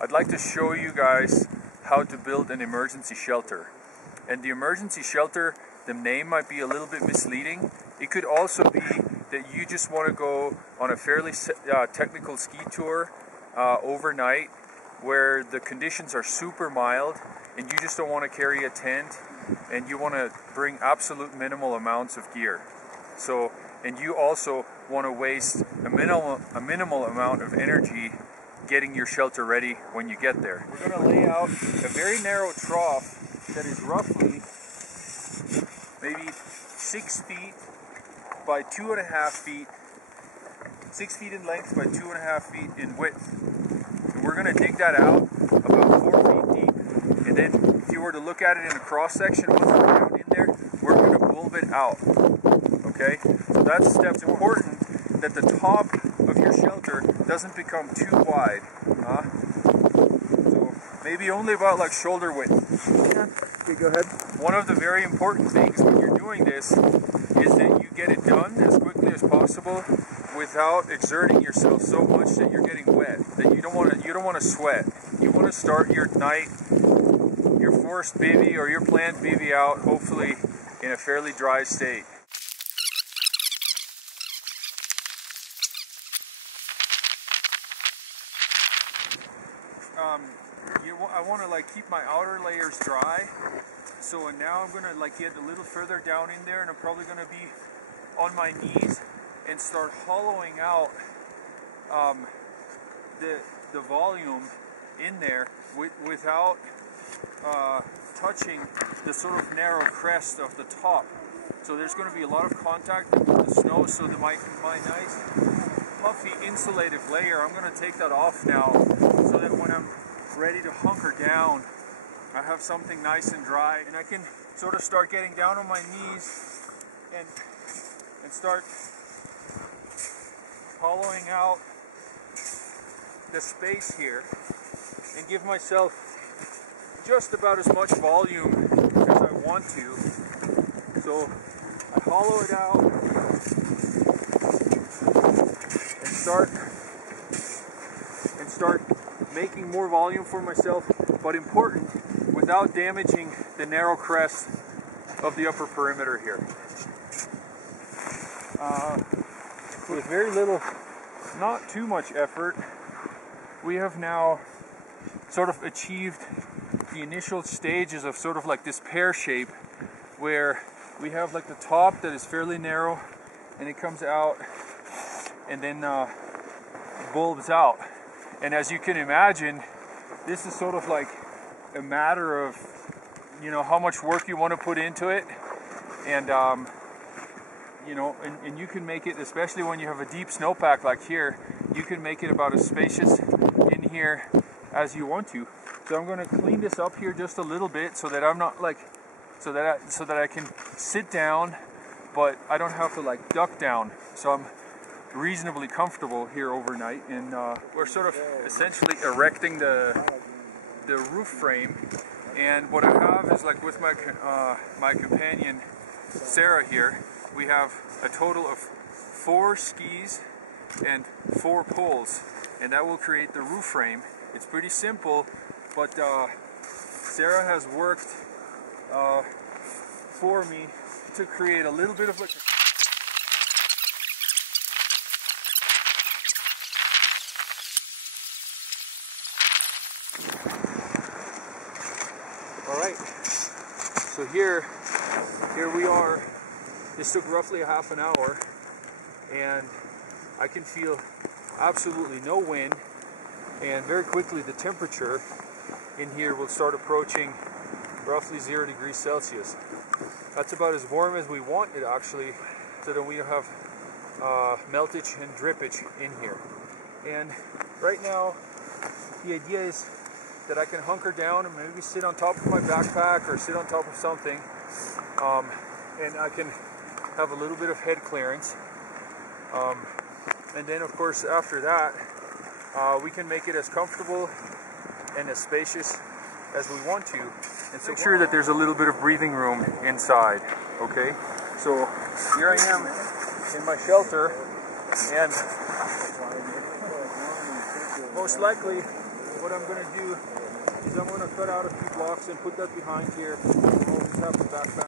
I'd like to show you guys how to build an emergency shelter. And the emergency shelter, the name might be a little bit misleading. It could also be that you just want to go on a fairly technical ski tour overnight where the conditions are super mild and you just don't want to carry a tent and you want to bring absolute minimal amounts of gear. So, and you also want to waste a minimal amount of energy getting your shelter ready when you get there. We're going to lay out a very narrow trough that is roughly maybe 6 feet by 2.5 feet, 6 feet in length by 2.5 feet in width. And we're going to dig that out about 4 feet deep. And then if you were to look at it in a cross section, once we're down in there, we're going to bulb it out. Okay? So that's steps important, that the top of your shelter doesn't become too wide. So maybe only about like shoulder width. Okay, go ahead. One of the very important things when you're doing this is that you get it done as quickly as possible without exerting yourself so much that you're getting wet, that you don't want to sweat. You want to start your night, your forced bivvy or your planned bivvy out hopefully in a fairly dry state. I want to like keep my outer layers dry, so now I'm gonna like get a little further down in there, and I'm probably gonna be on my knees and start hollowing out the volume in there without touching the sort of narrow crest of the top. So there's going to be a lot of contact with the snow, so that my nice puffy insulative layer, I'm going to take that off now, so that when I'm ready to hunker down, I have something nice and dry, and I can sort of start getting down on my knees and start hollowing out the space here and give myself just about as much volume as I want to. So I hollow it out and start making more volume for myself, but important, without damaging the narrow crest of the upper perimeter here. With very little, not too much effort, we have now sort of achieved the initial stages of sort of like this pear shape, where we have like the top that is fairly narrow and it comes out and then bulbs out. And as you can imagine, this is sort of like a matter of, you know, how much work you want to put into it, and you know, and you can make it, especially when you have a deep snowpack like here, you can make it about as spacious in here as you want to. So I'm going to clean this up here just a little bit, so that I'm not like, so that I can sit down, but I don't have to like duck down. So I'm reasonably comfortable here overnight, and we're sort of essentially erecting the roof frame. And what I have is, like, with my my companion Sarah here, we have a total of 4 skis and 4 poles, and that will create the roof frame. It's pretty simple, but Sarah has worked for me to create a little bit of like Alright, so here we are. This took roughly a half an hour, and I can feel absolutely no wind, and very quickly the temperature in here will start approaching roughly 0 degrees Celsius. That's about as warm as we want it, actually, so that we don't have meltage and drippage in here. And right now the idea is that I can hunker down and maybe sit on top of my backpack or sit on top of something, and I can have a little bit of head clearance, and then of course after that we can make it as comfortable and as spacious as we want to, and so make sure that there's a little bit of breathing room inside. Okay, so here I am in my shelter, and most likely what I'm going to do is I'm going to cut out a few blocks and put that behind here. I'll just have the backpack.